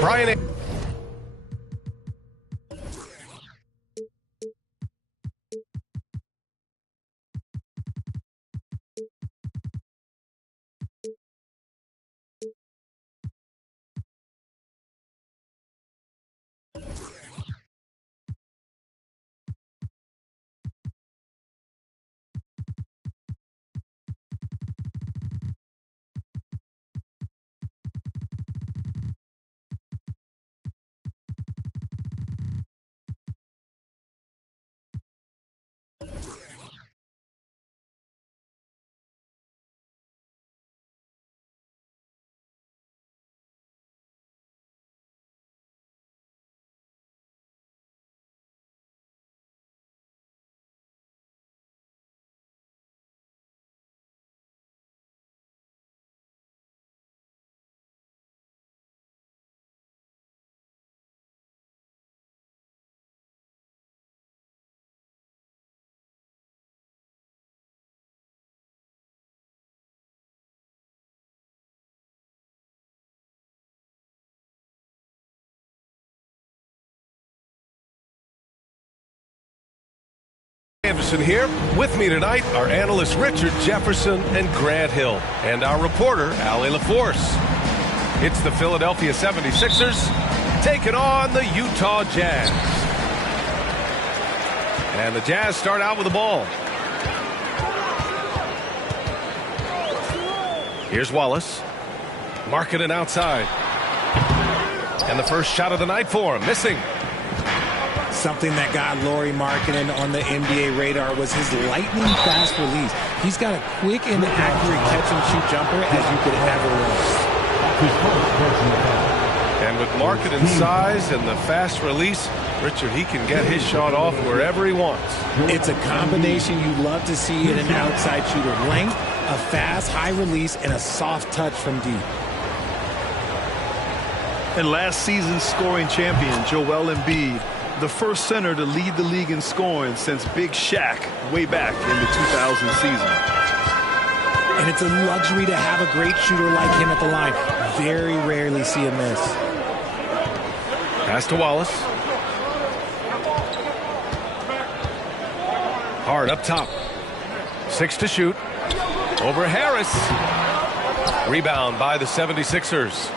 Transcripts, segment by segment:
Brian. Anderson here. With me tonight, our analysts Richard Jefferson and Grant Hill, and our reporter, Allie LaForce. It's the Philadelphia 76ers taking on the Utah Jazz. And the Jazz start out with the ball. Here's Wallace. Marketing outside. And the first shot of the night for him, missing. Something that got Lauri Markkanen on the NBA radar was his lightning fast release. He's got a quick and accurate catch-and-shoot jumper as you could ever want. And with Markkanen's size and the fast release, Richard, he can get his shot off wherever he wants. It's a combination you love to see in an outside shooter. Length, a fast, high release, and a soft touch from deep. And last season's scoring champion, Joel Embiid, the first center to lead the league in scoring since Big Shaq way back in the 2000 season. And it's a luxury to have a great shooter like him at the line. Very rarely see him miss. Pass to Wallace. Hard up top. 6 to shoot. Over Harris. Rebound by the 76ers.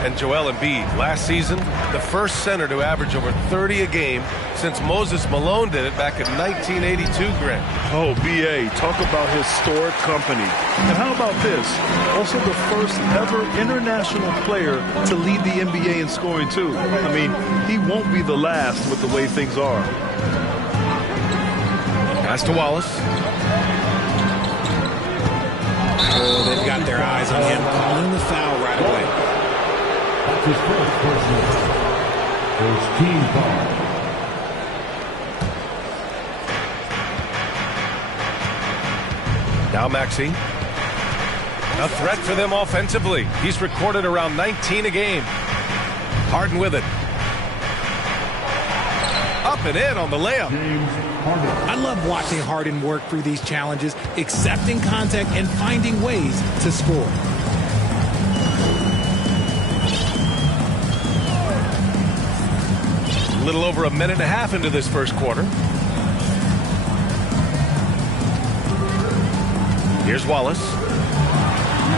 And Joel Embiid, last season, the first center to average over 30 a game since Moses Malone did it back in 1982, Grant. Oh, B.A., talk about historic company. And how about this? Also the first ever international player to lead the NBA in scoring, too. I mean, he won't be the last with the way things are. Pass to Wallace. Oh, they've got their eyes on him, calling the foul right away. His first personal first team foul. Now Maxey. A threat for them offensively. He's recorded around 19 a game. Harden with it. Up and in on the layup. I love watching Harden work through these challenges, accepting contact and finding ways to score. A little over a minute and a half into this first quarter. Here's Wallace.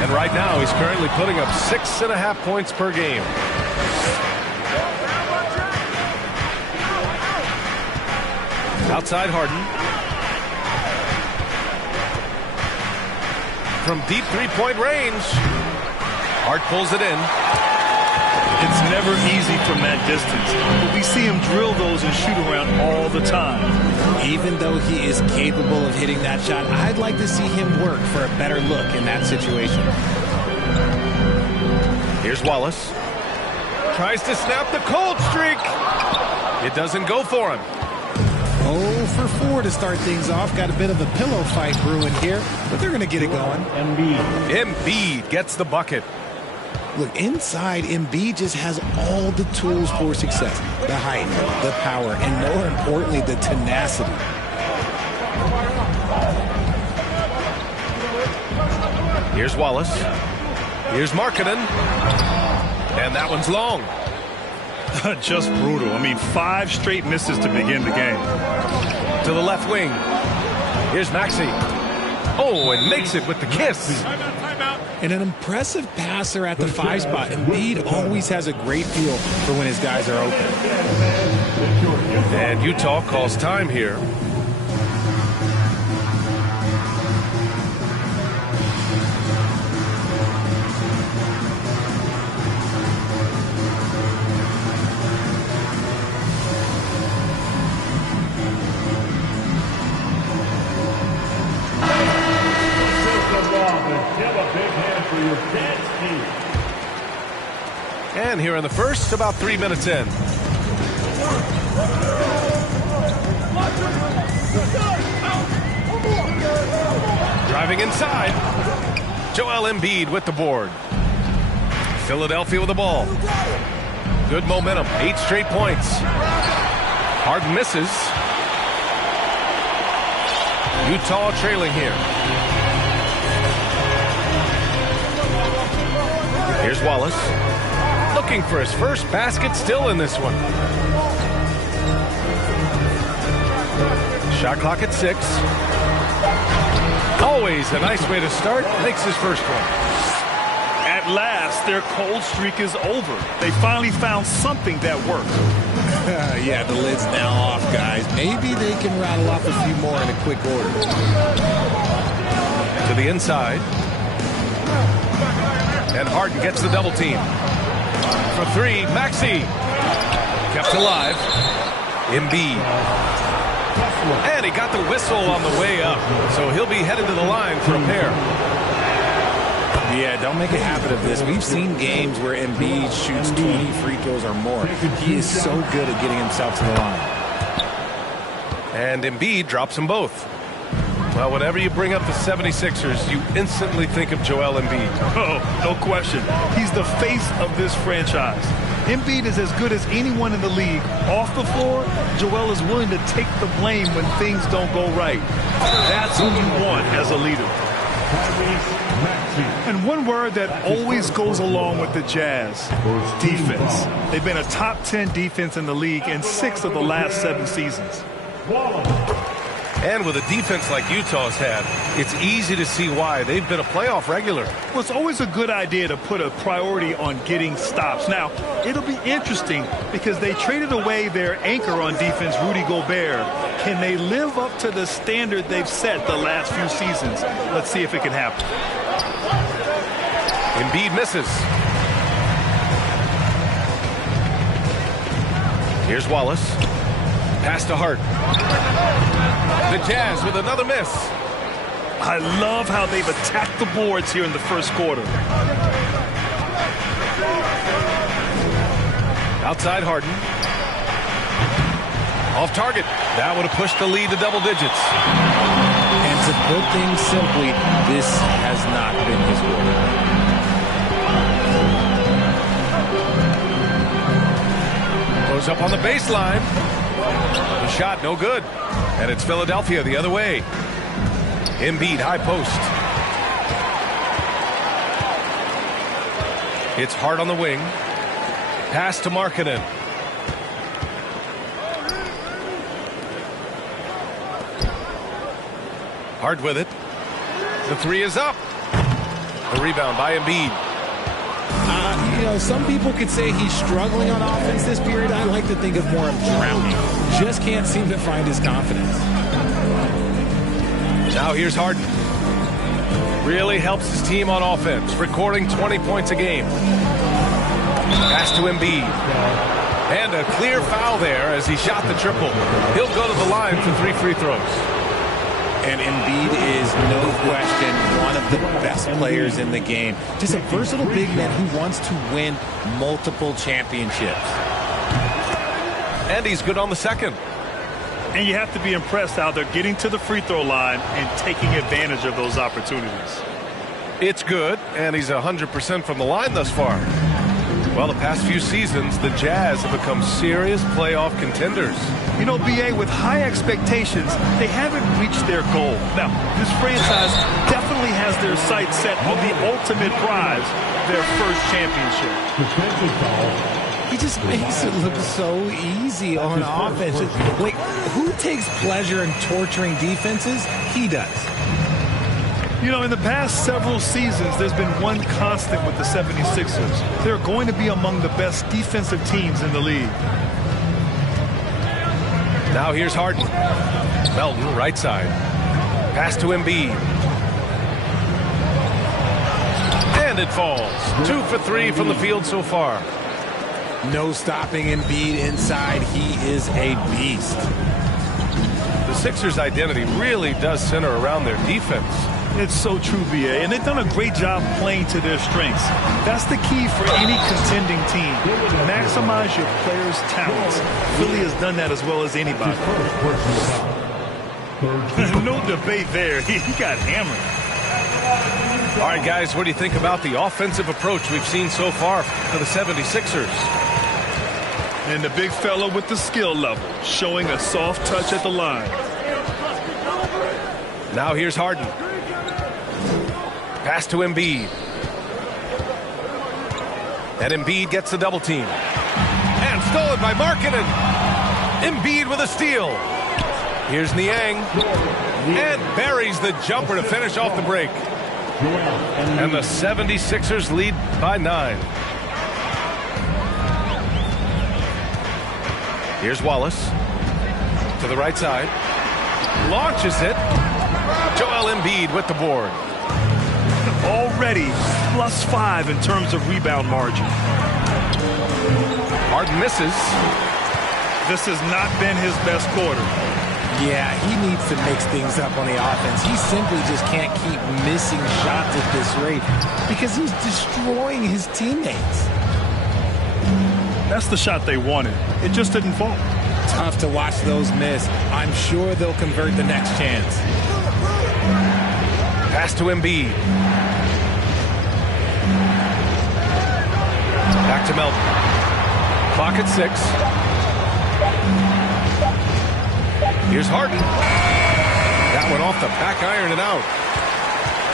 And right now he's currently putting up 6.5 points per game. Outside Harden. From deep three-point range. Hart pulls it in. It's never easy from that distance, but we see him drill those and shoot around all the time. Even though he is capable of hitting that shot, I'd like to see him work for a better look in that situation. Here's Wallace. Tries to snap the cold streak. It doesn't go for him. 0 for 4 to start things off. Got a bit of a pillow fight brewing here, but they're going to get it going. Embiid gets the bucket. Look, inside, Embiid just has all the tools for success. The height, the power, and more importantly, the tenacity. Here's Wallace. Here's Markkanen. And that one's long. Just brutal. I mean, 5 straight misses to begin the game. To the left wing. Here's Maxey. Oh, and makes it with the kiss. And an impressive passer at the 5 spot. Embiid always has a great feel for when his guys are open. And Utah calls time here. And here in the first, about 3 minutes in. Driving inside. Joel Embiid with the board. Philadelphia with the ball. Good momentum. 8 straight points. Harden misses. Utah trailing here. Here's Wallace. Looking for his first basket, still in this one. Shot clock at 6. Always a nice way to start. Makes his first one. At last, their cold streak is over. They finally found something that worked. Yeah, the lid's now off, guys. Maybe they can rattle off a few more in a quick order. To the inside. And Harden gets the double team. For 3, Maxey. Kept alive. Embiid. And he got the whistle on the way up. So he'll be headed to the line for a pair. Yeah, don't make a habit of this. We've seen games where Embiid shoots 20 free throws or more. He is so good at getting himself to the line. And Embiid drops them both. Well, whenever you bring up the 76ers, you instantly think of Joel Embiid. Oh, no question. He's the face of this franchise. Embiid is as good as anyone in the league. Off the floor, Joel is willing to take the blame when things don't go right. That's who you want as a leader. And one word that always goes along with the Jazz, defense. They've been a top 10 defense in the league in 6 of the last 7 seasons. And with a defense like Utah's had, it's easy to see why they've been a playoff regular. Well, it's always a good idea to put a priority on getting stops. Now, it'll be interesting because they traded away their anchor on defense, Rudy Gobert. Can they live up to the standard they've set the last few seasons? Let's see if it can happen. Embiid misses. Here's Wallace. Pass to Hart. The Jazz with another miss. I love how they've attacked the boards here in the first quarter. Outside Harden. Off target. That would have pushed the lead to double digits. And to put things simply, this has not been his work. Goes up on the baseline. The shot no good. And it's Philadelphia the other way. Embiid high post. It's Hart on the wing. Pass to Markkanen. Hart with it. The 3 is up. The rebound by Embiid. You know, some people could say he's struggling on offense this period. I like to think of more of drowning. Just can't seem to find his confidence. Now here's Harden. Really helps his team on offense, recording 20 points a game. Pass to Embiid. And a clear foul there as he shot the triple. He'll go to the line for 3 free throws. And Embiid is, no question, one of the best players in the game. Just a versatile big man who wants to win multiple championships. And he's good on the second. And you have to be impressed how they're getting to the free throw line and taking advantage of those opportunities. It's good, and he's 100% from the line thus far. Well, the past few seasons, the Jazz have become serious playoff contenders. You know, BA, with high expectations, they haven't reached their goal. Now, this franchise definitely has their sights set on the ultimate prize, their first championship. He just makes it look so easy on offense. Like, who takes pleasure in torturing defenses? He does. You know, in the past several seasons, there's been one constant with the 76ers. They're going to be among the best defensive teams in the league. Now here's Harden. Melton, right side. Pass to Embiid. And it falls. 2 for 3 from the field so far. No stopping Embiid inside. He is a beast. The Sixers' identity really does center around their defense. It's so true, BA, and they've done a great job playing to their strengths. That's the key for any contending team. Maximize your players' talents. Philly has done that as well as anybody. No debate there. He got hammered. All right, guys, what do you think about the offensive approach we've seen so far for the 76ers? And the big fella with the skill level, showing a soft touch at the line. Now here's Harden. Pass to Embiid. And Embiid gets the double team. And stolen by Markkanen. Embiid with a steal. Here's Niang. And buries the jumper to finish off the break. And the 76ers lead by 9. Here's Wallace. To the right side. Launches it. Joel Embiid with the board. Already +5 in terms of rebound margin. Harden misses. This has not been his best quarter. Yeah, he needs to mix things up on the offense. He simply just can't keep missing shots at this rate because he's destroying his teammates. That's the shot they wanted. It just didn't fall. Tough to watch those miss. I'm sure they'll convert the next chance. Pass to Embiid. Back to Melton. Clock at 6. Here's Harden. That one off the back iron and out.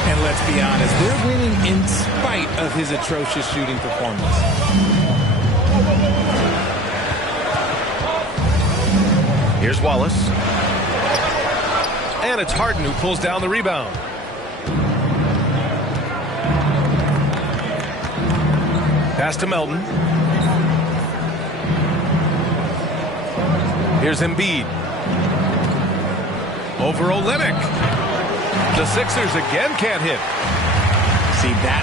And let's be honest, they're winning in spite of his atrocious shooting performance. Here's Wallace. And it's Harden who pulls down the rebound. Pass to Melton. Here's Embiid. Over Olynyk. The Sixers again can't hit. See, that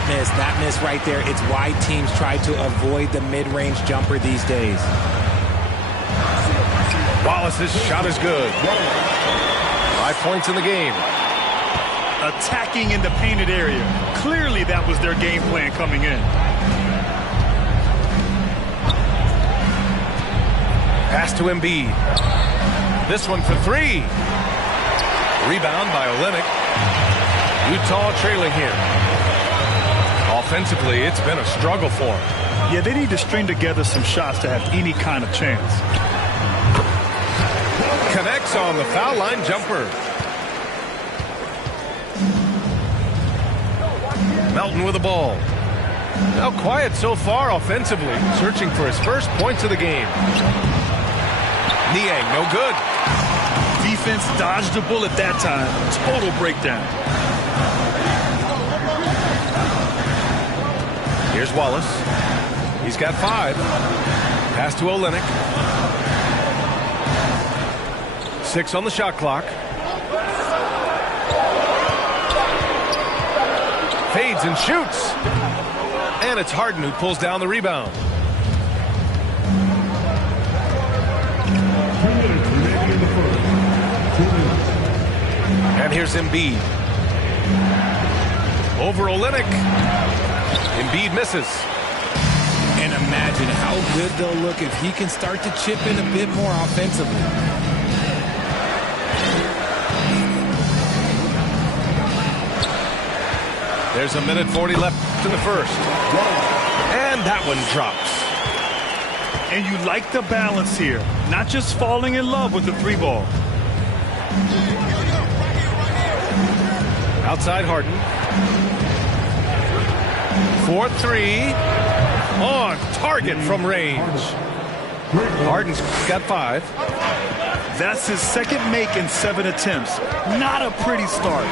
miss right there, it's why teams try to avoid the mid-range jumper these days. Wallace's shot is good. 5 points in the game. Attacking in the painted area. Clearly that was their game plan coming in. Pass to Embiid. This one for 3. Rebound by Olynyk. Utah trailing here. Offensively, it's been a struggle for them. Yeah, they need to string together some shots to have any kind of chance. Connects on the foul line jumper. Melton with the ball. Now quiet so far offensively, searching for his first points of the game. Niang, no good. Defense dodged a bullet that time. Total breakdown. Here's Wallace. He's got 5. Pass to Olynyk. 6 on the shot clock. Fades and shoots. And it's Harden who pulls down the rebound. And here's Embiid. Over Olynyk. Embiid misses. And imagine how good they'll look if he can start to chip in a bit more offensively. There's a minute 40 left in the first. And that one drops. And you like the balance here. Not just falling in love with the three ball. Outside Harden. 4-3. On target from range. Harden's got 5. That's his second make in 7 attempts. Not a pretty start.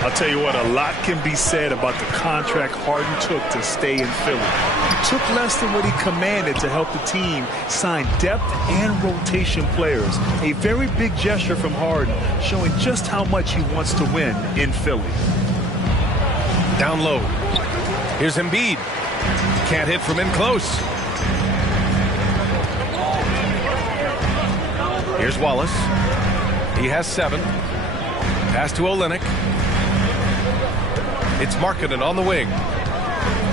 I'll tell you what, a lot can be said about the contract Harden took to stay in Philly. He took less than what he commanded to help the team sign depth and rotation players. A very big gesture from Harden, showing just how much he wants to win in Philly. Down low. Here's Embiid. Can't hit from in close. Here's Wallace. He has 7. Pass to Olynyk. It's Markkanen on the wing.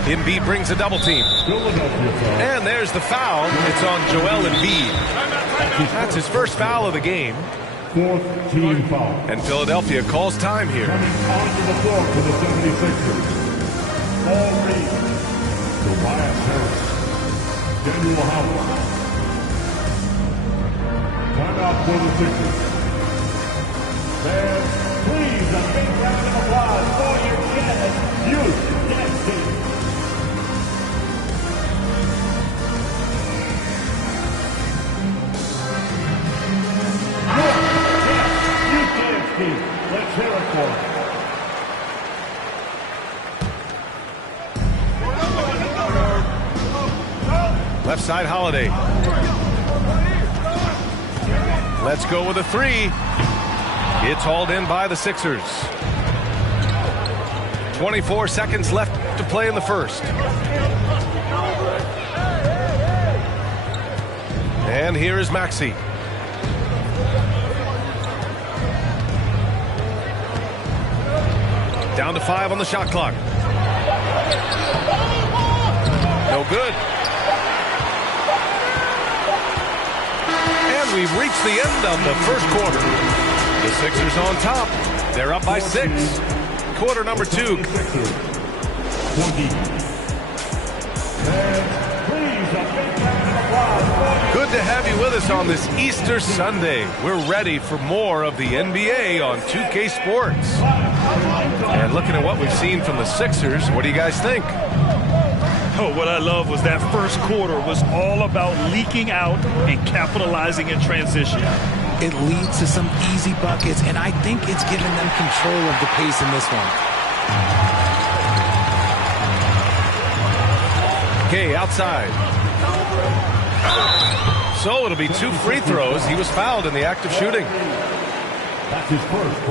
Embiid brings a double team. And there's the foul. It's on Joel Embiid. That's his first foul of the game. 4th team foul. And Philadelphia calls time here. Coming onto the floor for the 76ers. Paul Reed. Tobias Harris. Daniel Howard. Timeout for the Sixers. Fans, please, a big round of applause for your youth dance team. Youth dance team. Let's hear it for them. Left side Holiday. Let's go with a 3. It's hauled in by the Sixers. 24 seconds left to play in the first. And here is Maxey. Down to 5 on the shot clock. No good. And we've reached the end of the first quarter. The Sixers on top. They're up by 6. Quarter number 2. Good to have you with us on this Easter Sunday. We're ready for more of the NBA on 2K Sports. And looking at what we've seen from the Sixers, what do you guys think? Oh, what I love was that first quarter was all about leaking out and capitalizing in transition. It leads to some easy buckets, and I think it's given them control of the pace in this one. Okay, outside. So it'll be 2 free throws. He was fouled in the act of shooting.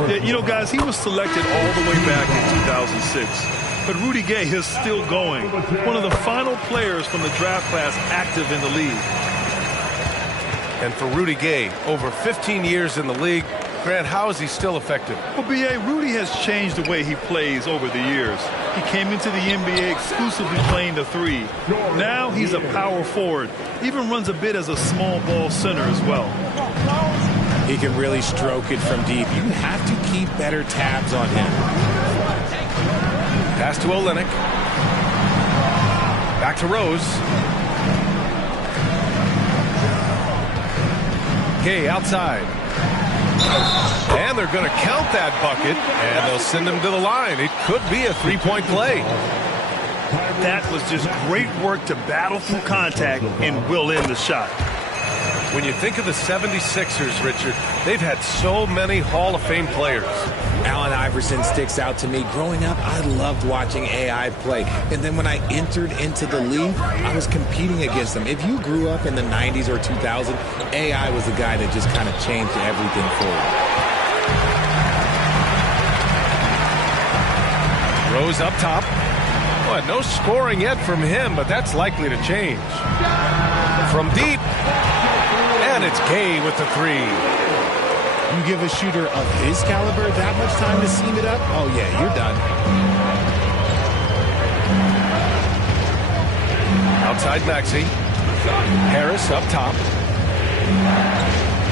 Yeah, you know, guys, he was selected all the way back in 2006. But Rudy Gay is still going. One of the final players from the draft class active in the league. And for Rudy Gay, over 15 years in the league, Grant, how is he still effective? Well, B.A., Rudy has changed the way he plays over the years. He came into the NBA exclusively playing the 3. Now he's a power forward. Even runs a bit as a small ball center as well. He can really stroke it from deep. You have to keep better tabs on him. Pass to Olynyk. Back to Rose. Okay, outside. And they're going to count that bucket, and they'll send him to the line. It could be a 3-point play. That was just great work to battle through contact and will in the shot. When you think of the 76ers, Richard, they've had so many Hall of Fame players. Allen Iverson sticks out to me. Growing up, I loved watching AI play. And then when I entered into the league, I was competing against them. If you grew up in the 90s or 2000, AI was the guy that just kind of changed everything for you. Rose up top. Well, no scoring yet from him, but that's likely to change. From deep. And it's Gay with the 3. You give a shooter of his caliber that much time to seam it up? Oh, yeah, you're done. Outside Maxey. Harris up top.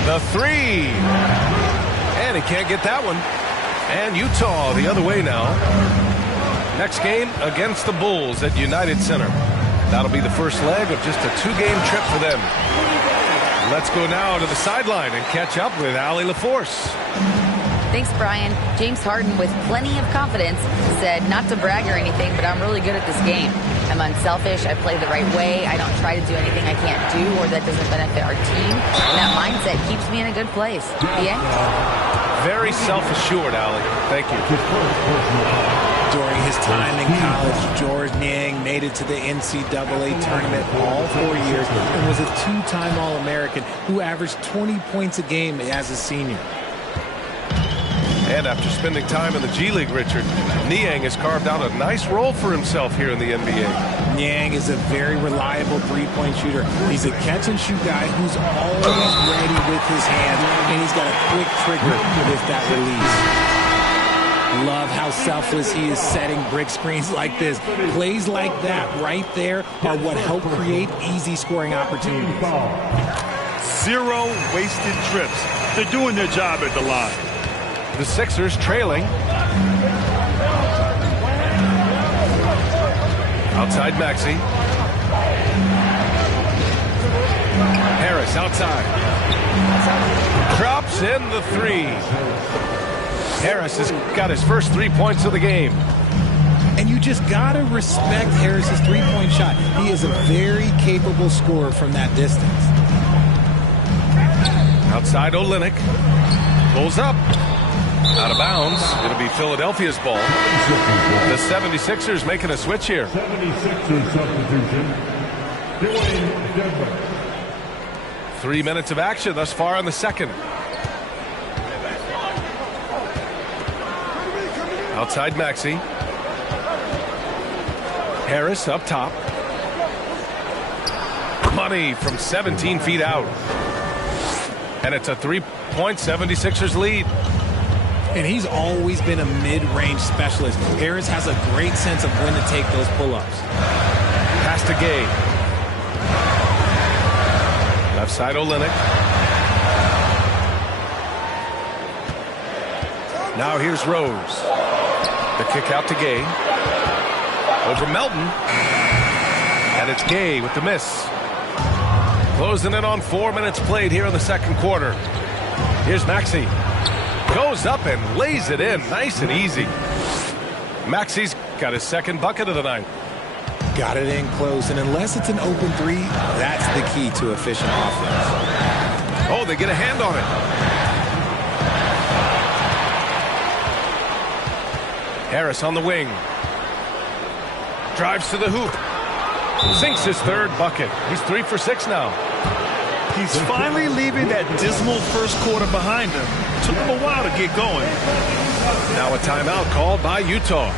The 3. And he can't get that one. And Utah the other way now. Next game against the Bulls at United Center. That'll be the first leg of just a 2-game trip for them. Let's go now to the sideline and catch up with Allie LaForce. Thanks, Brian. James Harden, with plenty of confidence, said not to brag or anything, but I'm really good at this game. I'm unselfish. I play the right way. I don't try to do anything I can't do or that doesn't benefit our team. And that mindset keeps me in a good place. The end. Very self-assured, Allie. Thank you. During his time in college, George Niang made it to the NCAA tournament all 4 years and was a 2-time All-American who averaged 20 points a game as a senior. And after spending time in the G League, Richard, Niang has carved out a nice role for himself here in the NBA. Niang is a very reliable three-point shooter. He's a catch-and-shoot guy who's always ready with his hands, and he's got a quick trigger with that release. Love how selfless he is setting brick screens like this. Plays like that right there are what help create easy scoring opportunities. 0 wasted trips. They're doing their job at the line. The Sixers trailing. Outside Maxey. Harris outside. Drops in the 3. Harris has got his first 3 points of the game. And you just got to respect Harris's three-point shot. He is a very capable scorer from that distance. Outside Olynyk. Pulls up. Out of bounds. It'll be Philadelphia's ball. The 76ers making a switch here. 76ers substitution. Dwayne Denver. 3 minutes of action thus far in the second. Outside Maxey. Harris up top. Money from 17 feet out. And it's a 3-point 76ers lead. And he's always been a mid-range specialist. Harris has a great sense of when to take those pull-ups. Pass to Gay. Left side Olynyk. Now here's Rose. The kick out to Gay. Over Melton. And it's Gay with the miss. Closing in on 4 minutes played here in the second quarter. Here's Maxey. Goes up and lays it in nice and easy. Maxey's got his second bucket of the night. Got it in close, and unless it's an open 3, that's the key to efficient offense. Oh, they get a hand on it. Harris on the wing. Drives to the hoop. Sinks his third bucket. He's 3 for 6 now. He's finally leaving that dismal first quarter behind him. Took him a while to get going. Now a timeout called by Utah.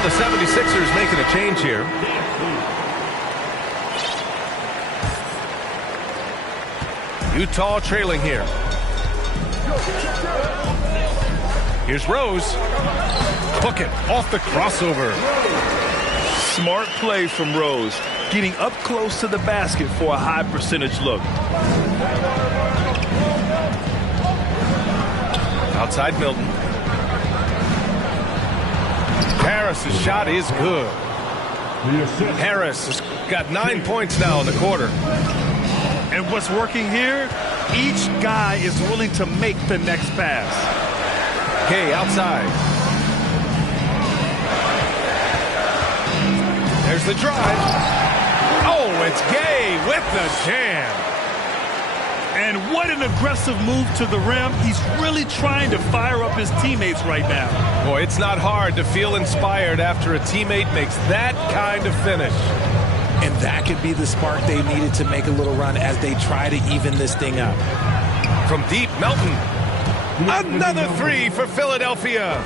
The 76ers making a change here. Utah trailing here. Here's Rose. Hook it off the crossover. Smart play from Rose. Getting up close to the basket for a high percentage look. Outside Milton. Harris's shot is good. Harris has got 9 points now in the quarter. And what's working here? Each guy is willing to make the next pass. Gay outside. There's the drive. Oh, it's Gay with the jam. And what an aggressive move to the rim. He's really trying to fire up his teammates right now. Boy, it's not hard to feel inspired after a teammate makes that kind of finish. And that could be the spark they needed to make a little run as they try to even this thing up. From deep, Melton. Another three for Philadelphia.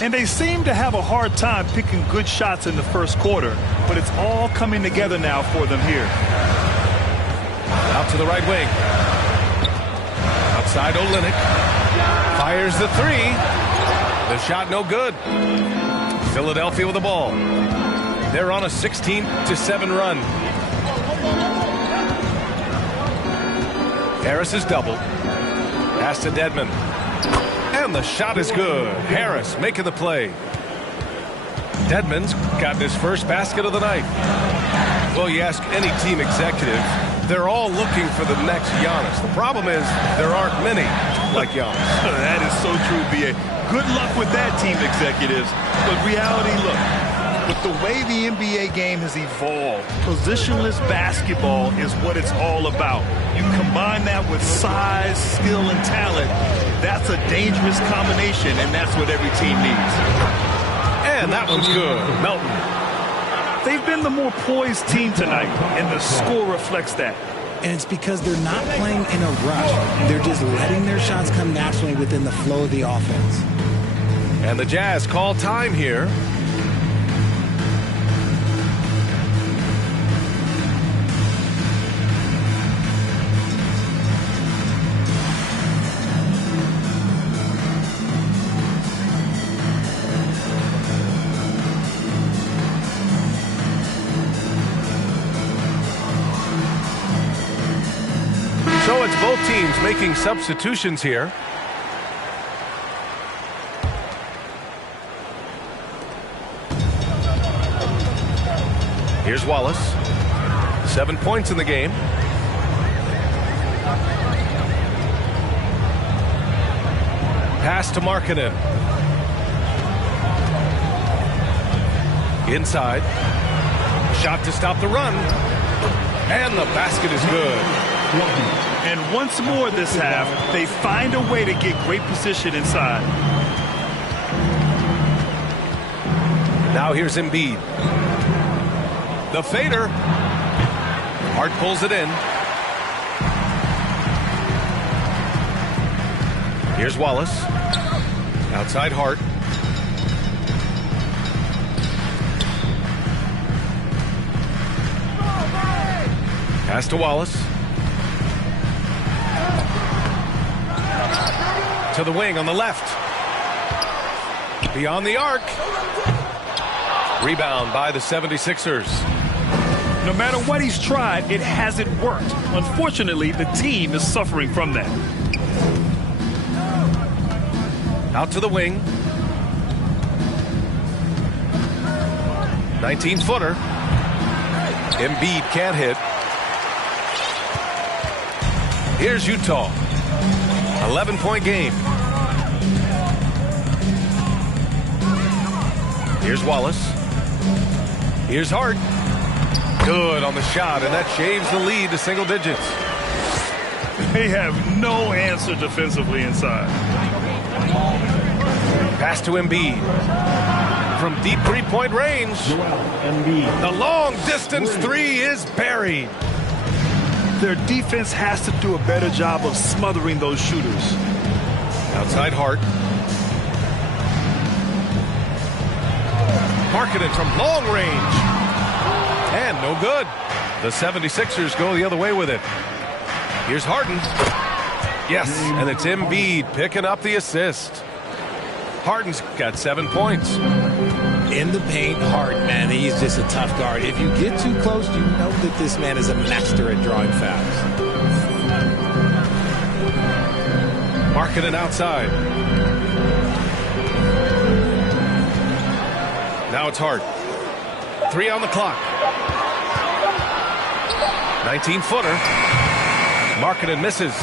And they seem to have a hard time picking good shots in the first quarter, but it's all coming together now for them here. Out to the right wing. Outside Olynyk. Fires the three. The shot no good. Philadelphia with the ball. They're on a 16-7 run. Harris is doubled. Pass to Dedmon. And the shot is good. Harris making the play. Dedmon's gotten his first basket of the night. Well, you ask any team executive, they're all looking for the next Giannis. The problem is there aren't many like Giannis. That is so true, B.A. Good luck with that, team executives. But reality, look, with the way the NBA game has evolved, positionless basketball is what it's all about. You combine that with size, skill, and talent, that's a dangerous combination, and that's what every team needs. And that one's good. Melton. They've been the more poised team tonight, and the score reflects that. And it's because they're not playing in a rush. They're just letting their shots come naturally within the flow of the offense. And the Jazz call time here. So it's both teams making substitutions here. Here's Wallace. 7 points in the game. Pass to Markkanen. Inside. Shot to stop the run. And the basket is good. And once more this half, they find a way to get great position inside. Now here's Embiid. The fader. Hart pulls it in. Here's Wallace. Outside Hart. Pass to Wallace. To the wing on the left. Beyond the arc. Rebound by the 76ers. No matter what he's tried, it hasn't worked. Unfortunately, the team is suffering from that. Out to the wing. 19-footer. Embiid can't hit. Here's Utah. 11-point game. Here's Wallace. Here's Hart. Good on the shot, and that shaves the lead to single digits. They have no answer defensively inside. Pass to Embiid. From deep three-point range. The long-distance three is buried. Their defense has to do a better job of smothering those shooters. Outside Hart. Markkanen from long range. And no good. The 76ers go the other way with it. Here's Harden. Yes, and it's Embiid picking up the assist. Harden's got 7 points. In the paint, Harden, man, he's just a tough guard. If you get too close, you know that this man is a master at drawing fouls. Markkanen outside. Now it's Hart. 3 on the clock. 19-footer. Markkanen misses.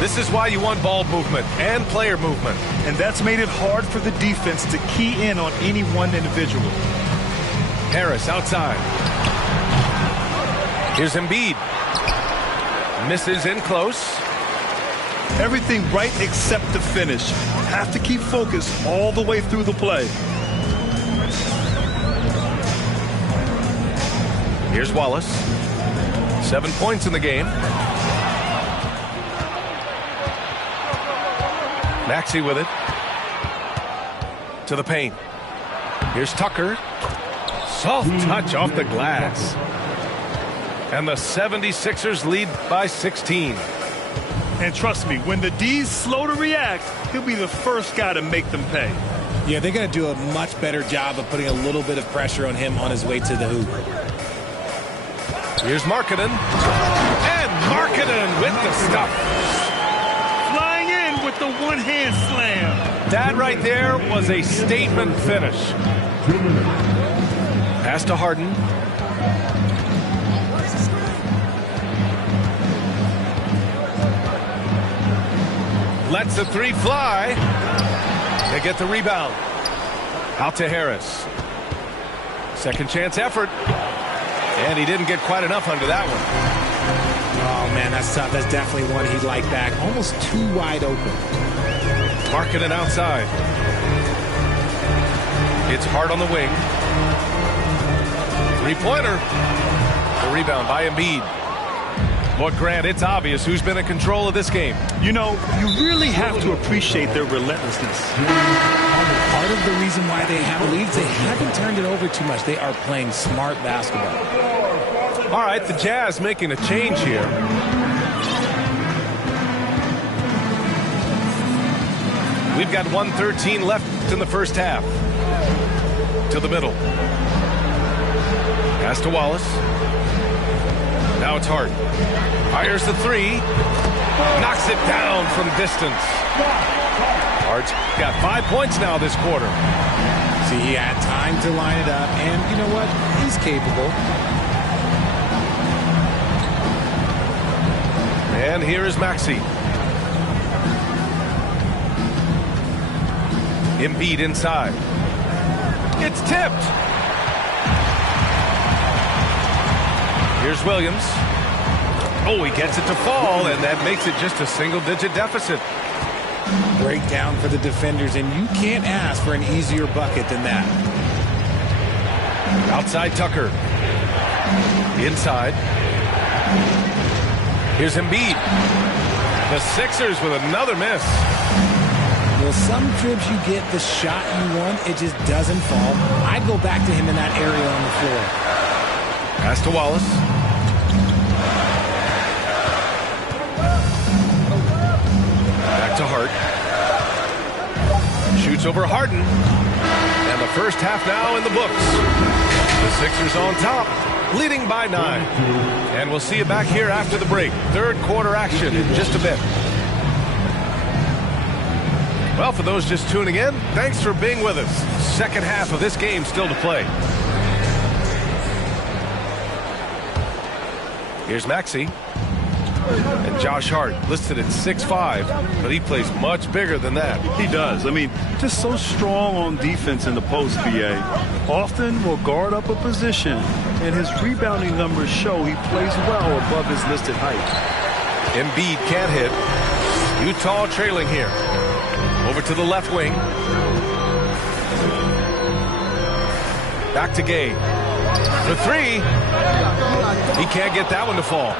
This is why you want ball movement and player movement. And that's made it hard for the defense to key in on any one individual. Harris outside. Here's Embiid. Misses in close. Everything right except the finish. Have to keep focused all the way through the play. Here's Wallace. 7 points in the game. Maxey with it. To the paint. Here's Tucker. Soft touch off the glass. And the 76ers lead by 16. And trust me, when the D's slow to react, he'll be the first guy to make them pay. Yeah, they're going to do a much better job of putting a little bit of pressure on him on his way to the hoop. Here's Markkanen. And Markkanen with the stuff. Flying in with the one-hand slam. That right there was a statement finish. Pass to Harden. Lets the three fly. They get the rebound. Out to Harris. Second chance effort. And he didn't get quite enough under that one. Oh, man, that's tough. That's definitely one he'd like back. Almost too wide open. Markkanen outside. It's hard on the wing. Three-pointer. The rebound by Embiid. Look, Grant, it's obvious who's been in control of this game. You know, you really have to appreciate their relentlessness. Part of the reason why they have leads, they haven't turned it over too much. They are playing smart basketball. All right, the Jazz making a change here. We've got 1:13 left in the first half. To the middle. Pass to Wallace. Now it's Hart. Fires the three. Knocks it down from distance. Hart's got 5 points now this quarter. See, he had time to line it up, and you know what? He's capable. And here is Maxey. Embiid inside. It's tipped. Here's Williams. Oh, he gets it to fall, and that makes it just a single-digit deficit. Breakdown for the defenders, and you can't ask for an easier bucket than that. Outside Tucker. Inside. Here's Embiid. The Sixers with another miss. Well, some trips you get the shot you want, it just doesn't fall. I'd go back to him in that area on the floor. Pass to Wallace. Back to Hart. Shoots over Harden. And the first half now in the books. The Sixers on top, leading by 9. And we'll see you back here after the break. Third quarter action in just a bit. Well, for those just tuning in, thanks for being with us. Second half of this game still to play. Here's Maxey. And Josh Hart listed at 6'5", but he plays much bigger than that. He does. I mean, just so strong on defense in the post, BA. Often will guard up a position, and his rebounding numbers show he plays well above his listed height. Embiid can't hit. Utah trailing here. Over to the left wing. Back to Gay. The three. He can't get that one to fall.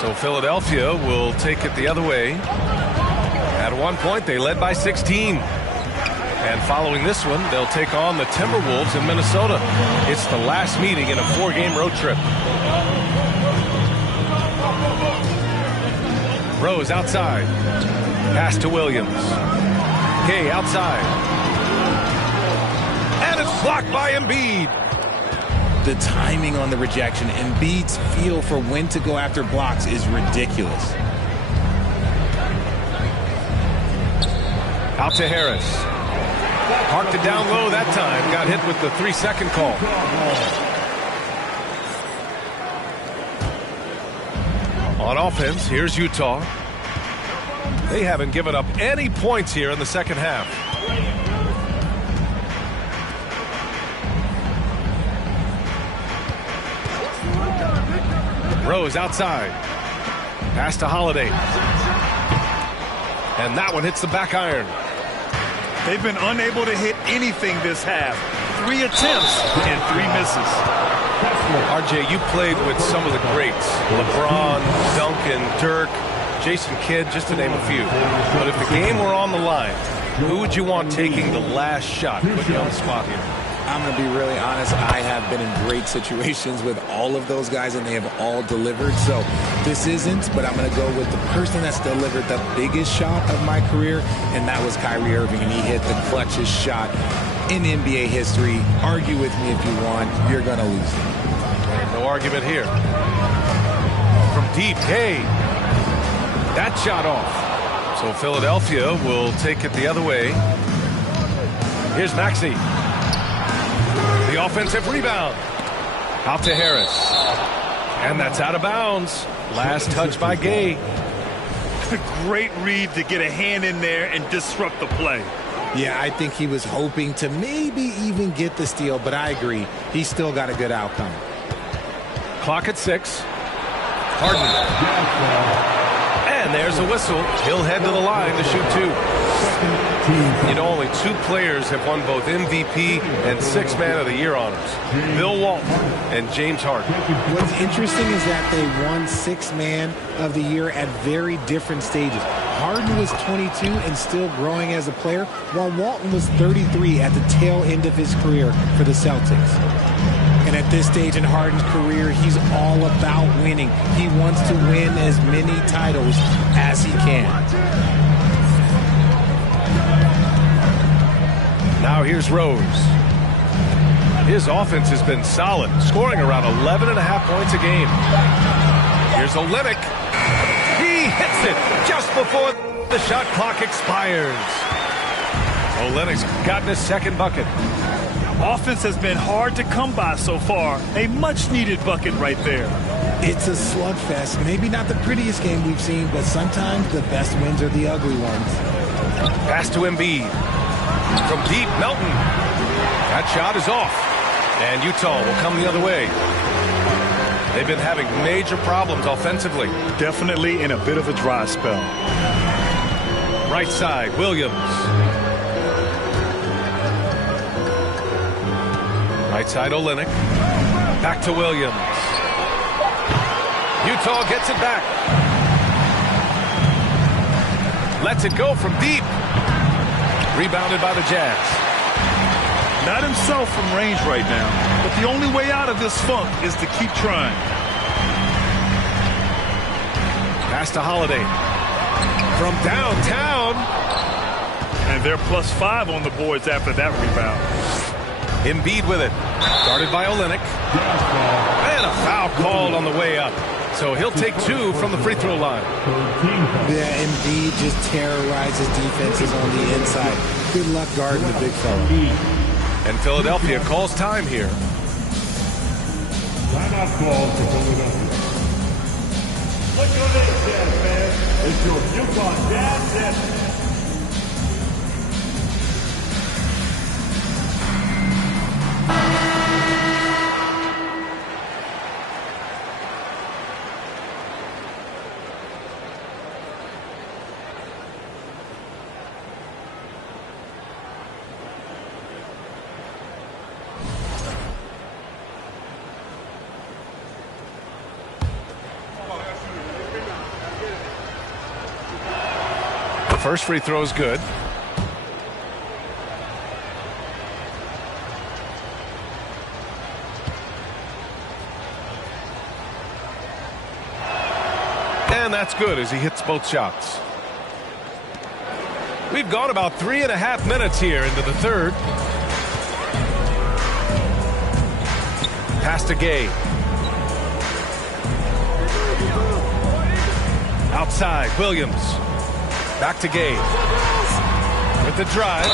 So Philadelphia will take it the other way. At one point, they led by 16. And following this one, they'll take on the Timberwolves in Minnesota. It's the last meeting in a 4-game road trip. Rose outside. Pass to Williams. Gay outside. And it's blocked by Embiid. The timing on the rejection, Embiid's feel for when to go after blocks is ridiculous. Out to Harris. Parked it down low that time. Got hit with the 3-second call. On offense, here's Utah. They haven't given up any points here in the second half. Rose outside. Pass to Holiday. And that one hits the back iron. They've been unable to hit anything this half. 3 attempts and 3 misses. RJ, you played with some of the greats. LeBron, Duncan, Dirk, Jason Kidd, just to name a few. But if the game were on the line, who would you want taking the last shot? Put you on the spot here. I'm going to be really honest. I have been in great situations with all of those guys, and they have all delivered. So this isn't, but I'm going to go with the person that's delivered the biggest shot of my career, and that was Kyrie Irving, and he hit the clutchest shot in NBA history. Argue with me if you want. You're going to lose. No argument here. From deep, hey, that shot off. So Philadelphia will take it the other way. Here's Maxey. The offensive rebound. Out to Harris. And that's out of bounds. Last touch by Gay. Great read to get a hand in there and disrupt the play. Yeah, I think he was hoping to maybe even get the steal, but I agree. He still got a good outcome. Clock at 6. Harden. And there's a whistle. He'll head to the line to shoot 2. You know, only 2 players have won both MVP and 6 Man of the Year honors. Bill Walton and James Harden. What's interesting is that they won 6 Man of the Year at very different stages. Harden was 22 and still growing as a player, while Walton was 33 at the tail end of his career for the Celtics. And at this stage in Harden's career, he's all about winning. He wants to win as many titles as he can. Now here's Rose. His offense has been solid, scoring around 11.5 points a game. Here's Olynyk. He hits it just before the shot clock expires. Olynyk's gotten his second bucket. Offense has been hard to come by so far. A much-needed bucket right there. It's a slugfest. Maybe not the prettiest game we've seen, but sometimes the best wins are the ugly ones. Pass to Embiid. From deep, Melton. That shot is off. And Utah will come the other way. They've been having major problems offensively. Definitely in a bit of a dry spell. Right side, Williams. Right side, Olynyk. Back to Williams. Utah gets it back. Lets it go from deep. Rebounded by the Jazz. Not himself from range right now, but the only way out of this funk is to keep trying. Pass to Holiday. From downtown. And they're +5 on the boards after that rebound. Embiid with it. Guarded by Olynyk. And a foul called on the way up. So he'll take 2 from the free throw line. Yeah, Embiid just terrorizes defenses on the inside. Good luck guarding the big fella. And Philadelphia calls time here. Timeout call for Philadelphia. Look at this, Jazz fans. It's your Utah Jazz. First free throw is good. And that's good as he hits both shots. We've gone about 3.5 minutes here into the third. Pass to Gay. Outside, Williams. Back to Gay. With the drive.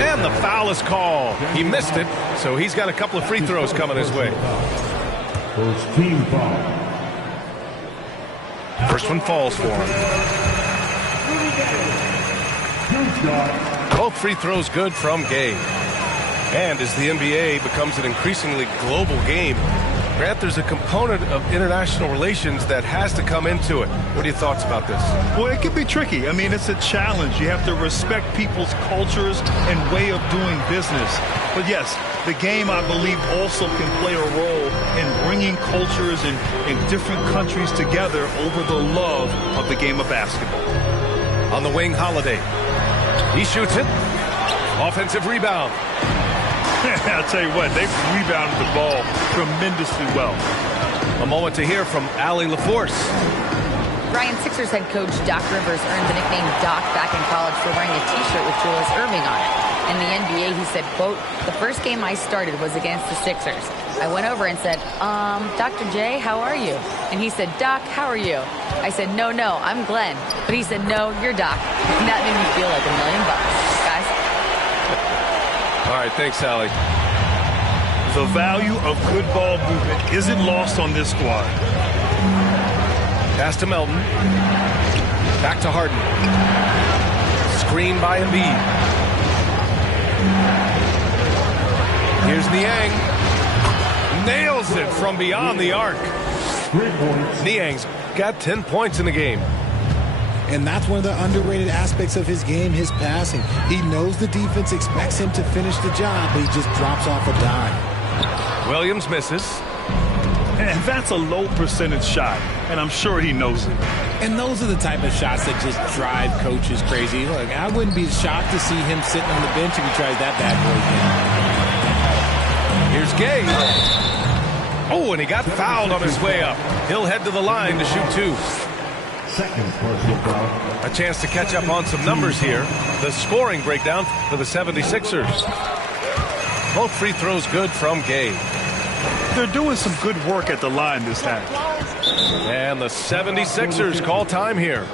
And the foul is called. He missed it, so he's got a couple of free throws coming his way. First team foul. First one falls for him. Both free throws good from Gay. And as the NBA becomes an increasingly global game, Grant, there's a component of international relations that has to come into it. What are your thoughts about this? Well, it can be tricky. I mean, it's a challenge. You have to respect people's cultures and way of doing business. But yes, the game, I believe, also can play a role in bringing cultures in different countries together over the love of the game of basketball. On the wing, Holiday. He shoots it. Offensive rebound. I'll tell you what, they've rebounded the ball tremendously well. A moment to hear from Allie LaForce. Brian, Sixers head coach Doc Rivers earned the nickname Doc back in college for wearing a T-shirt with Julius Erving on it. In the NBA, he said, quote, "The first game I started was against the Sixers. I went over and said, Dr. J, how are you?" And he said, "Doc, how are you?" I said, no, I'm Glenn." But he said, "No, you're Doc." And that made me feel like $1 million, guys. All right, thanks, Allie. The value of good ball movement isn't lost on this squad. Pass to Melton. Back to Harden. Screen by Embiid. Here's Niang. Nails it from beyond the arc. Niang's got 10 points in the game. And that's one of the underrated aspects of his game, his passing. He knows the defense expects him to finish the job, but he just drops off a dime. Williams misses. And that's a low percentage shot, and I'm sure he knows it. And those are the type of shots that just drive coaches crazy. Look, I wouldn't be shocked to see him sitting on the bench if he tries that bad boy again. Here's Gay. Oh, and he got fouled on his way up. He'll head to the line to shoot two. A chance to catch up on some numbers here. The scoring breakdown for the 76ers. Both free throws good from Gay. They're doing some good work at the line this half. And the 76ers call time here.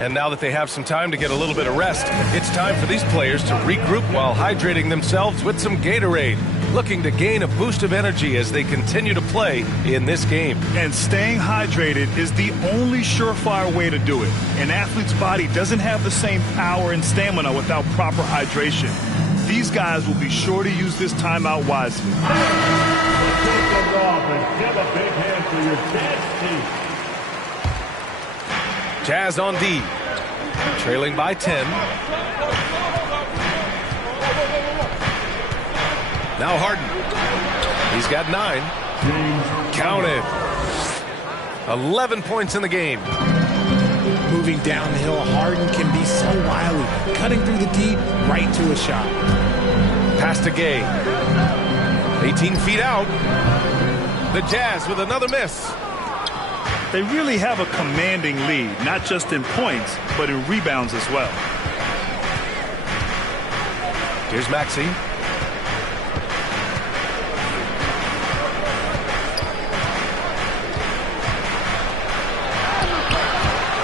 And now that they have some time to get a little bit of rest, it's time for these players to regroup while hydrating themselves with some Gatorade, looking to gain a boost of energy as they continue to play in this game. And staying hydrated is the only surefire way to do it. An athlete's body doesn't have the same power and stamina without proper hydration. These guys will be sure to use this timeout wisely. Give a big hand for your Jazz team. Jazz on D, trailing by 10. Now Harden. He's got 9. Counted. 11 points in the game. Moving downhill, Harden can be so wily, cutting through the D right to a shot. Pass to Gay. 18 feet out. The Jazz with another miss. They really have a commanding lead, not just in points, but in rebounds as well. Here's Maxey.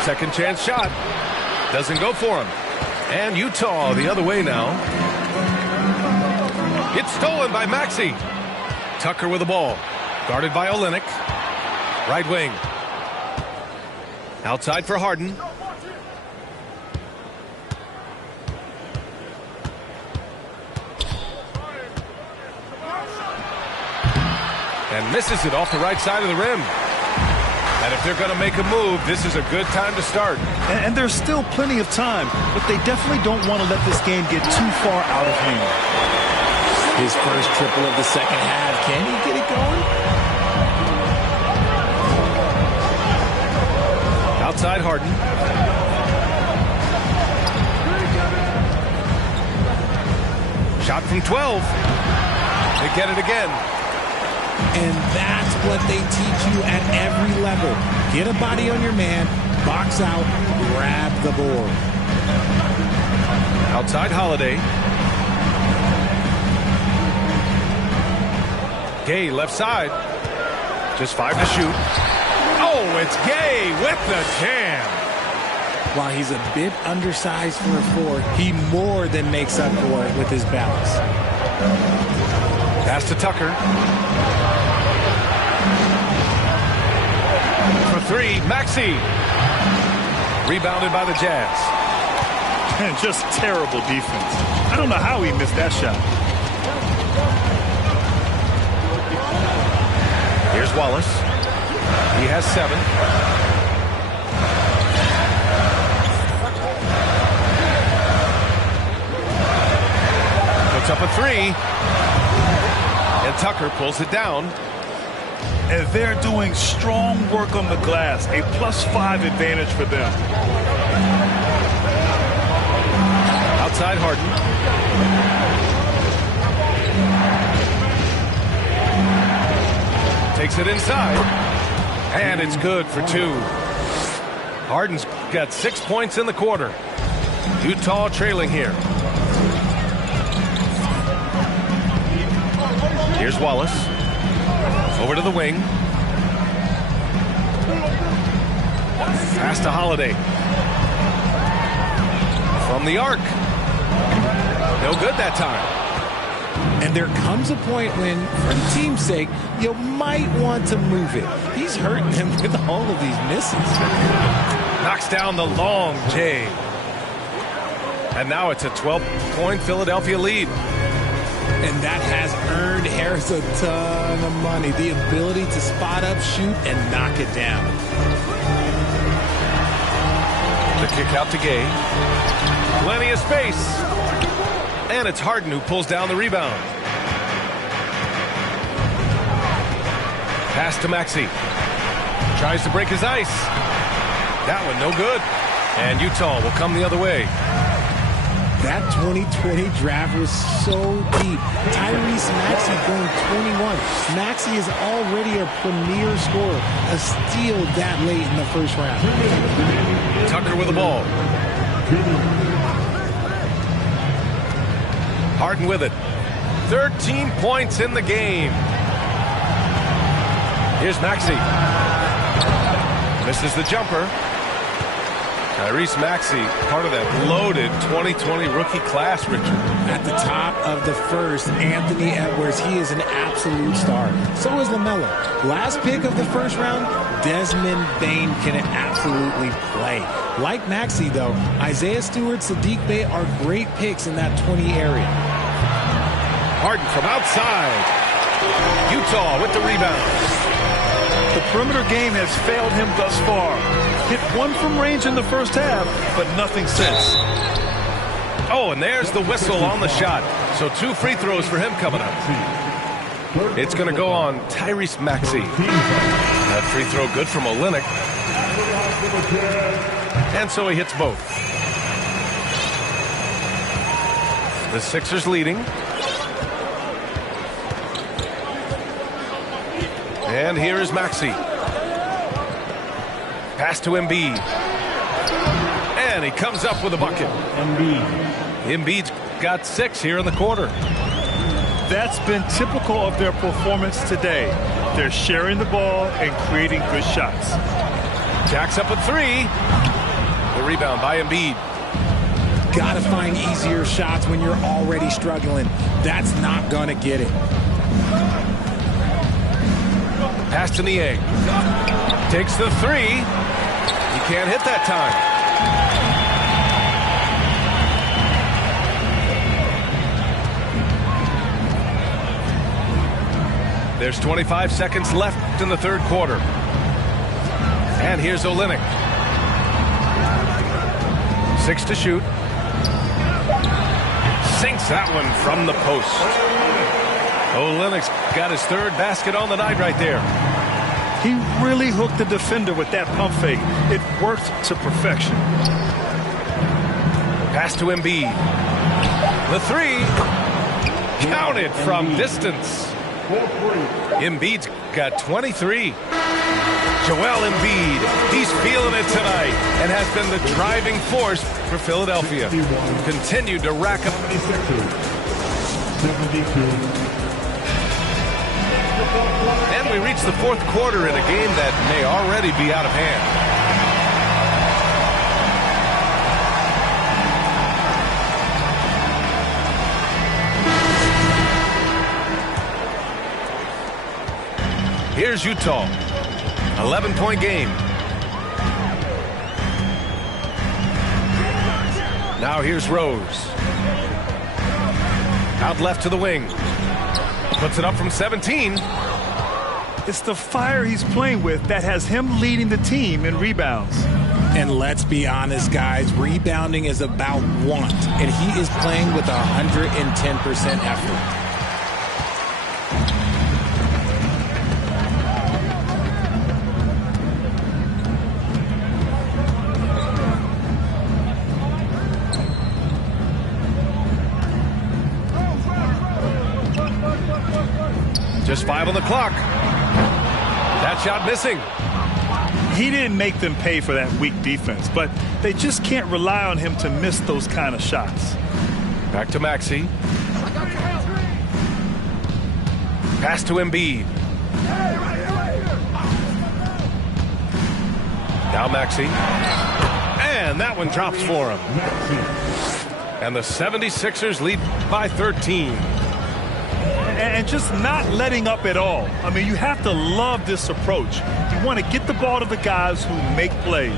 Second chance shot. Doesn't go for him. And Utah the other way now. It's stolen by Maxey. Tucker with the ball. Guarded by Olynyk. Right wing. Outside for Harden. And misses it off the right side of the rim. And if they're going to make a move, this is a good time to start. And there's still plenty of time, but they definitely don't want to let this game get too far out of hand. His first triple of the second half. Can he get it going? Outside Harden. Shot from 12. They get it again. And that's what they teach you at every level. Get a body on your man, box out, grab the board. Outside Holiday. Gay left side. Just 5 to shoot. Oh, it's Gay with the jam. While he's a bit undersized for a 4, he more than makes up for it with his balance. Pass to Tucker. For 3, Maxey. Rebounded by the Jazz. And just terrible defense. I don't know how he missed that shot. Wallace. He has 7. Puts up a 3. And Tucker pulls it down. And they're doing strong work on the glass. A +5 advantage for them. Outside Harden. Takes it inside. And it's good for 2. Harden's got 6 points in the quarter. Utah trailing here. Here's Wallace. Over to the wing. Pass to Holiday. From the arc. No good that time. And there comes a point when, for the team's sake, you might want to move it. He's hurting them with all of these misses. Knocks down the long J. And now it's a 12-point Philadelphia lead. And that has earned Harris a ton of money. The ability to spot up, shoot, and knock it down. The kick out to Gay. Plenty of space. And it's Harden who pulls down the rebound. Pass to Maxey. Tries to break his ice. That one no good. And Utah will come the other way. That 2020 draft was so deep. Tyrese Maxey going 21. Maxey is already a premier scorer. A steal that late in the first round. Tucker with the ball. Harden with it. 13 points in the game. Here's Maxey. Misses the jumper. Tyrese Maxey, part of that loaded 2020 rookie class, Richard. At the top of the first, Anthony Edwards, he is an absolute star. So is LaMelo. Last pick of the first round, Desmond Bane can absolutely play. Like Maxey, though, Isaiah Stewart, Sadiq Bey are great picks in that 20 area. Harden from outside. Utah with the rebound. The perimeter game has failed him thus far. Hit 1 from range in the first half, but nothing since. Oh, and there's the whistle on the shot. So 2 free throws for him coming up. It's going to go on Tyrese Maxey. That free throw good from Olynyk. And so he hits both. The Sixers leading. And here is Maxey. Pass to Embiid. And he comes up with a bucket. Embiid's got 6 here in the quarter. That's been typical of their performance today. They're sharing the ball and creating good shots. Jacks up a 3. The rebound by Embiid. Gotta find easier shots when you're already struggling. That's not gonna get it. Pass to Niang. Takes the 3. He can't hit that time. There's 25 seconds left in the third quarter. And here's Olynyk. 6 to shoot. Sinks that one from the post. Olynyk's got his 3rd basket on the night right there. He really hooked the defender with that pump fake. It worked to perfection. Pass to Embiid. The 3. Counted from distance. Embiid's got 23. Joel Embiid, he's feeling it tonight and has been the driving force for Philadelphia. Continued to rack up. 72. And we reach the fourth quarter in a game that may already be out of hand. Here's Utah. 11-point game. Now here's Rose. Out left to the wing. Puts it up from 17. It's the fire he's playing with that has him leading the team in rebounds. And let's be honest, guys, rebounding is about want, and he is playing with 110% effort. Just 5 on the clock. That shot missing. He didn't make them pay for that weak defense, but they just can't rely on him to miss those kind of shots. Back to Maxey. Pass to Embiid. Now Maxey. And that one drops for him. And the 76ers lead by 13. And just not letting up at all. I mean, you have to love this approach. You want to get the ball to the guys who make plays.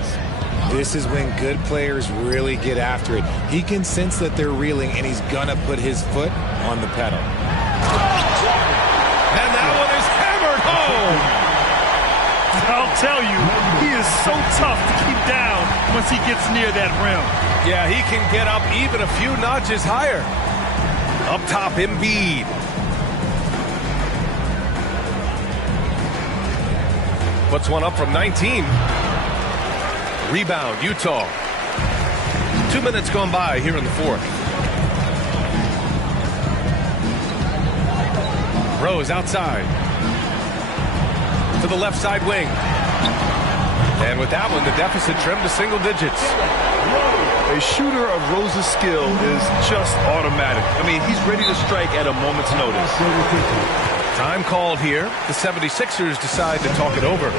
This is when good players really get after it. He can sense that they're reeling, and he's going to put his foot on the pedal. And that one is hammered home. I'll tell you, he is so tough to keep down once he gets near that rim. Yeah, he can get up even a few notches higher. Up top, Embiid. Puts one up from 19. Rebound, Utah. 2 minutes gone by here in the fourth. Rose outside. To the left side wing. And with that one, the deficit trimmed to single digits. A shooter of Rose's skill is just automatic. I mean, he's ready to strike at a moment's notice. Time called here. The 76ers decide to talk it over.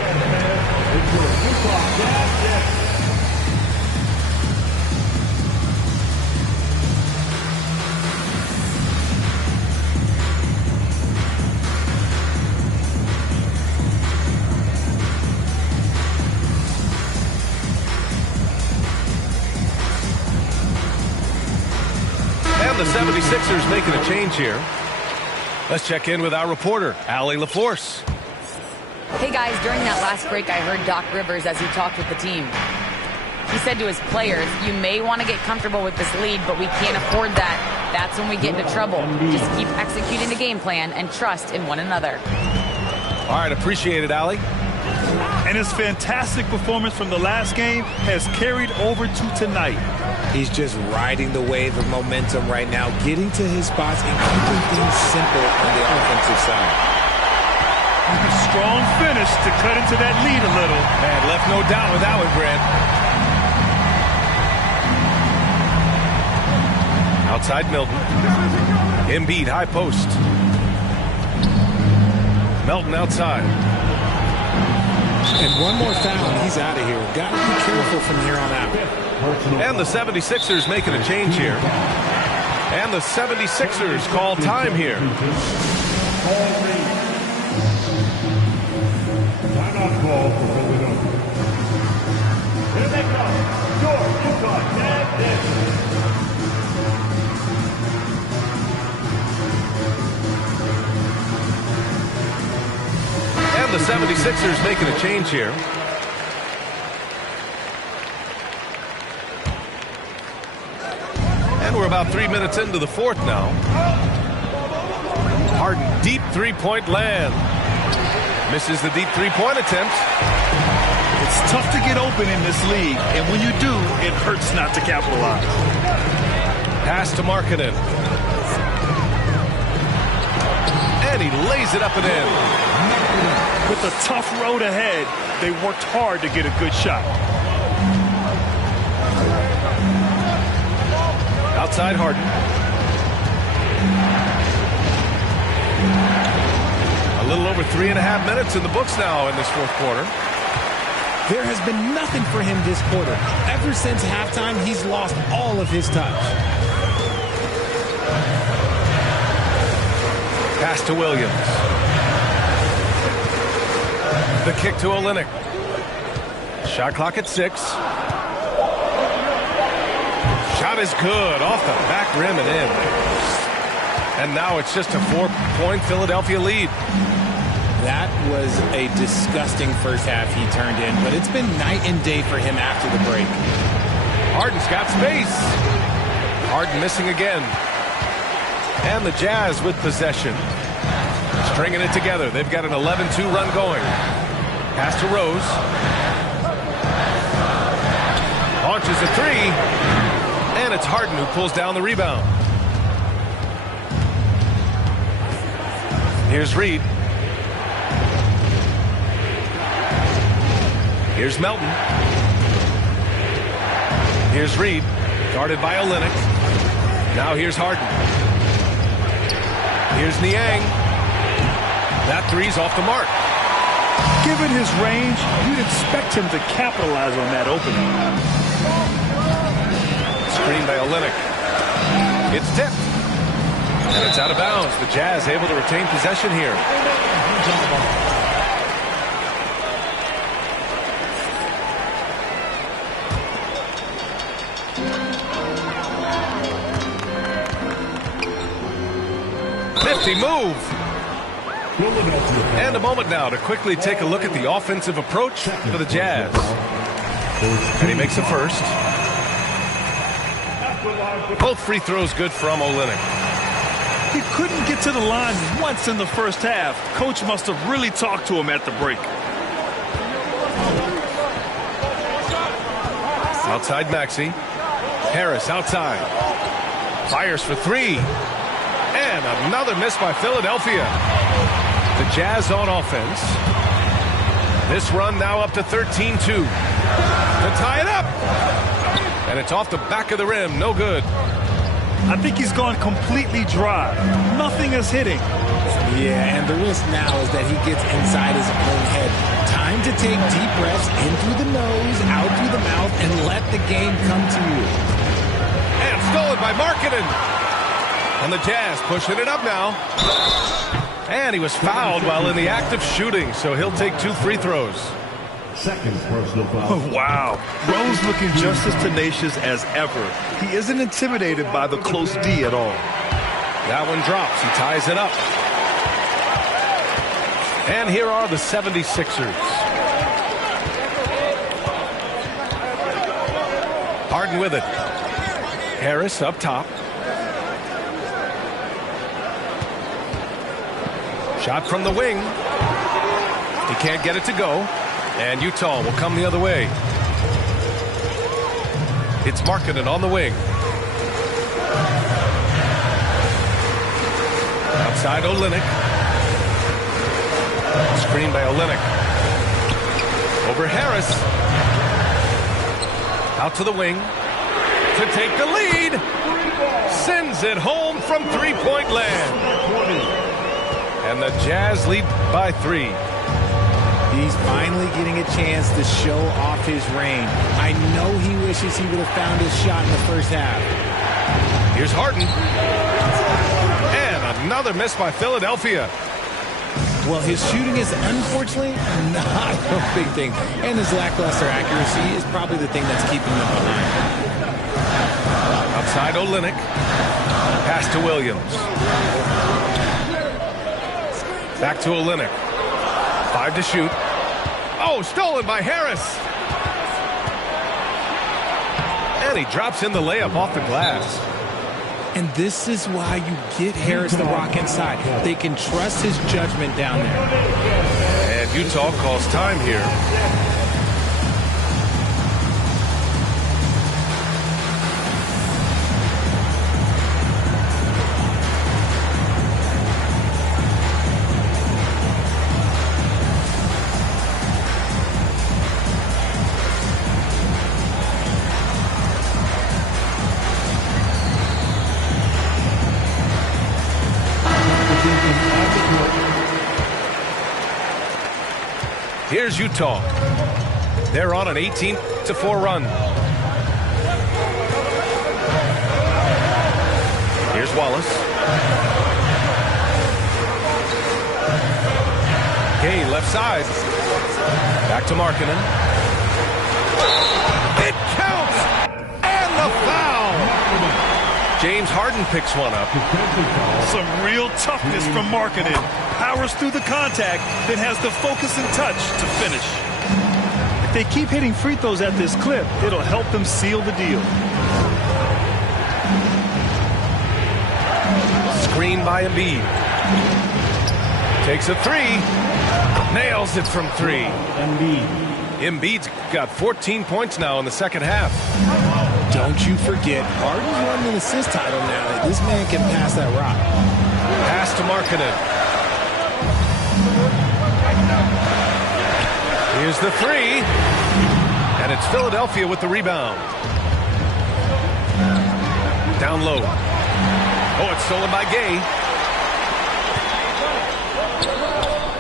And the 76ers making a change here. Let's check in with our reporter, Allie LaForce. Hey guys, during that last break, I heard Doc Rivers as he talked with the team. He said to his players, you may want to get comfortable with this lead, but we can't afford that. That's when we get into trouble. Just keep executing the game plan and trust in one another. All right, appreciate it, Allie. And his fantastic performance from the last game has carried over to tonight. He's just riding the wave of momentum right now, getting to his spots and keeping things simple on the offensive side. A strong finish to cut into that lead a little. And left no doubt with that one, Grant. Outside Milton. Embiid, high post. Melton outside. And one more foul, and he's out of here. Got to be careful from here on out. And the 76ers making a change here. And the 76ers call time here. Timeout call for Philadelphia. Here they come. Your Utah Jazz. And the 76ers making a change here. And we're about 3 minutes into the fourth now. Harden, deep three-point land. Misses the deep three-point attempt. It's tough to get open in this league, and when you do, it hurts not to capitalize. Pass to Markkanen. And he lays it up and in. With a tough road ahead, they worked hard to get a good shot. Outside Harden. A little over 3.5 minutes in the books now in this fourth quarter. There has been nothing for him this quarter. Ever since halftime, he's lost all of his touch. Pass to Williams. The kick to Olynyk. Shot clock at 6. Shot is good. Off the back rim and in. And now it's just a 4-point Philadelphia lead. That was a disgusting first half he turned in, but it's been night and day for him after the break. Harden's got space. Harden missing again. And the Jazz with possession. Stringing it together. They've got an 11-2 run going. Pass to Rose. Launches a three. And it's Harden who pulls down the rebound. Here's Reed. Here's Melton. Here's Reed. Guarded by Olynyk. Now here's Harden. Here's Niang. That three's off the mark. Given his range, you'd expect him to capitalize on that opening. Screen by Olynyk. It's tipped. And it's out of bounds. The Jazz able to retain possession here. Move. And a moment now to quickly take a look at the offensive approach for the Jazz. And he makes the first. Both free throws good from Olynyk. He couldn't get to the line once in the first half. Coach must have really talked to him at the break. Outside Maxey. Harris outside. Fires for three. And another miss by Philadelphia. The Jazz on offense. This run now up to 13-2. To tie it up. And it's off the back of the rim. No good. I think he's gone completely dry. Nothing is hitting. Yeah, and the risk now is that he gets inside his own head. Time to take deep breaths in through the nose, out through the mouth, and let the game come to you. And stolen by Markkanen. And the Jazz pushing it up now. And he was fouled while in the act of shooting, so he'll take 2 free throws. Second personal foul. Oh, wow. Rose looking just as tenacious as ever. He isn't intimidated by the close D at all. That one drops. He ties it up. And here are the 76ers. Harden with it. Harris up top. Shot from the wing. He can't get it to go. And Utah will come the other way. It's Markkanen on the wing. Outside Olynyk. Screen by Olynyk. Over Harris. Out to the wing. To take the lead. Sends it home from three-point land. And the Jazz lead by 3. He's finally getting a chance to show off his range. I know he wishes he would have found his shot in the first half. Here's Harden. And another miss by Philadelphia. Well, his shooting is unfortunately not a big thing. And his lackluster accuracy is probably the thing that's keeping him behind. Outside Olynyk. Pass to Williams. Back to Olynyk. 5 to shoot. Oh, stolen by Harris. And he drops in the layup off the glass. And this is why you get Harris the rock inside. They can trust his judgment down there. And Utah calls time here. Here's Utah. They're on an 18-4 run. Here's Wallace. Gay left side. Back to Markkanen. It counts! And the foul! James Harden picks one up. Some real toughness from Markkanen. Powers through the contact, then has the focus and touch to finish. If they keep hitting free throws at this clip, it'll help them seal the deal. Screen by Embiid. Takes a three. Nails it from three. Embiid's got 14 points now in the second half. Don't you forget, Harden's won an assist title now. This man can pass that rock. Pass to Markkanen. Here's the three. And it's Philadelphia with the rebound. Down low. Oh, it's stolen by Gay.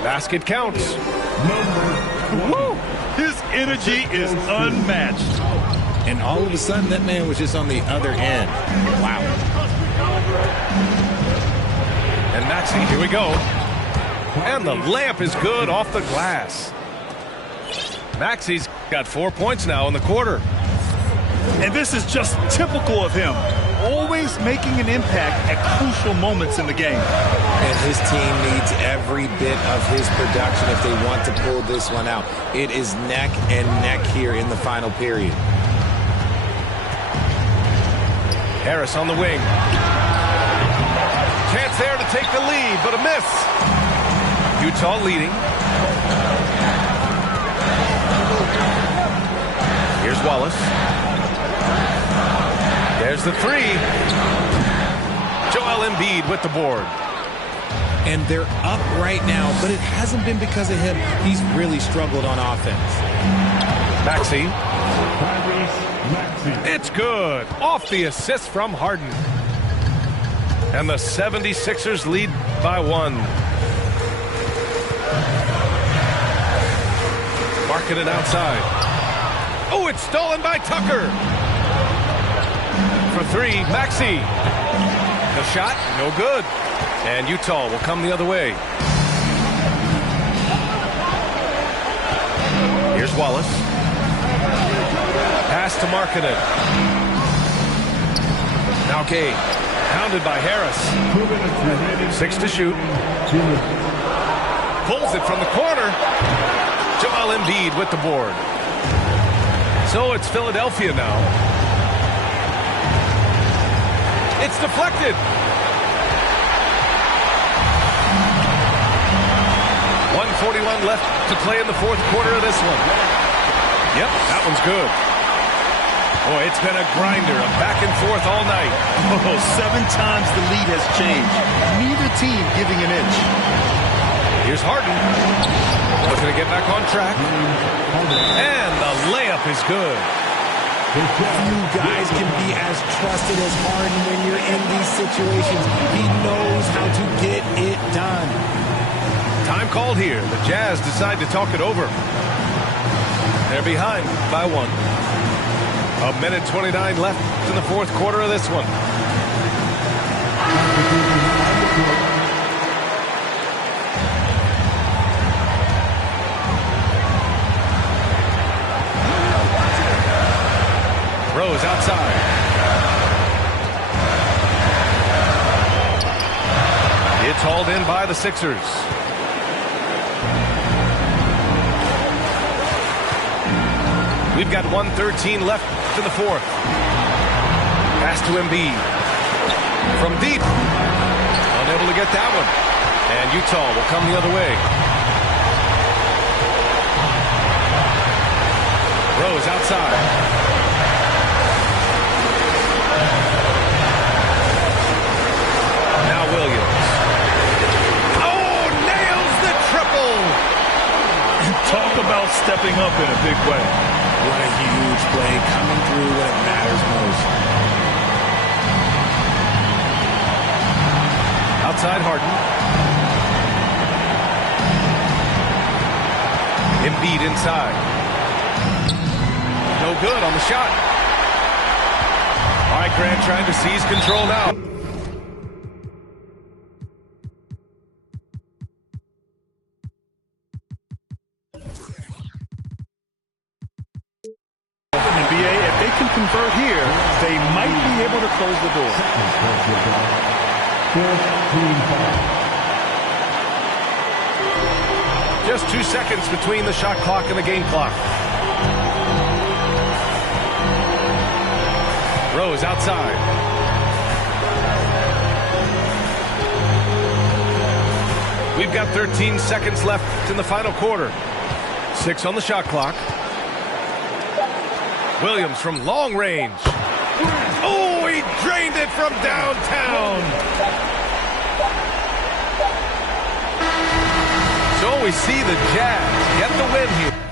Basket counts. Woo! His energy is unmatched. And all of a sudden, that man was just on the other end. Wow. And Maxey, here we go. And the layup is good off the glass. Maxey's got 4 points now in the quarter. And this is just typical of him. Always making an impact at crucial moments in the game. And his team needs every bit of his production if they want to pull this one out. It is neck and neck here in the final period. Harris on the wing. Chance there to take the lead, but a miss. Utah leading. Here's Wallace. There's the three. Joel Embiid with the board. And they're up right now, but it hasn't been because of him. He's really struggled on offense. Maxey. It's good. Off the assist from Harden. And the 76ers lead by 1. Markkanen outside. Oh, it's stolen by Tucker. For three, Maxey. The shot, no good. And Utah will come the other way. Here's Wallace. Pass to Markkanen. Now Gay. Pounded by Harris. 6 to shoot. Pulls it from the corner. Joel Embiid with the board. So it's Philadelphia now. It's deflected. 1:41 left to play in the fourth quarter of this one. Yep, that one's good. Boy, it's been a grinder, a back and forth all night. Oh, 7 times the lead has changed. Neither team giving an inch. Here's Harden. Looking to get back on track. And the layup is good. Few guys can be as trusted as Harden when you're in these situations. He knows how to get it done. Time called here. The Jazz decide to talk it over. They're behind by 1. 1:29 left in the fourth quarter of this one. Rose outside. It's hauled in by the Sixers. We've got 1:13 left in the fourth. Pass to Embiid. From deep. Unable to get that one. And Utah will come the other way. Rose outside. Now Williams. Oh, nails the triple. Talk about stepping up in a big way. What a huge play coming through when it matters most. Outside Harden. Embiid inside. No good on the shot. All right, Grant trying to seize control now. NBA, if they can convert here, they might be able to close the door. Just 2 seconds between the shot clock and the game clock. Rose outside. We've got 13 seconds left in the final quarter. 6 on the shot clock. Williams from long range. Oh, he drained it from downtown. So we see the Jazz get the win here.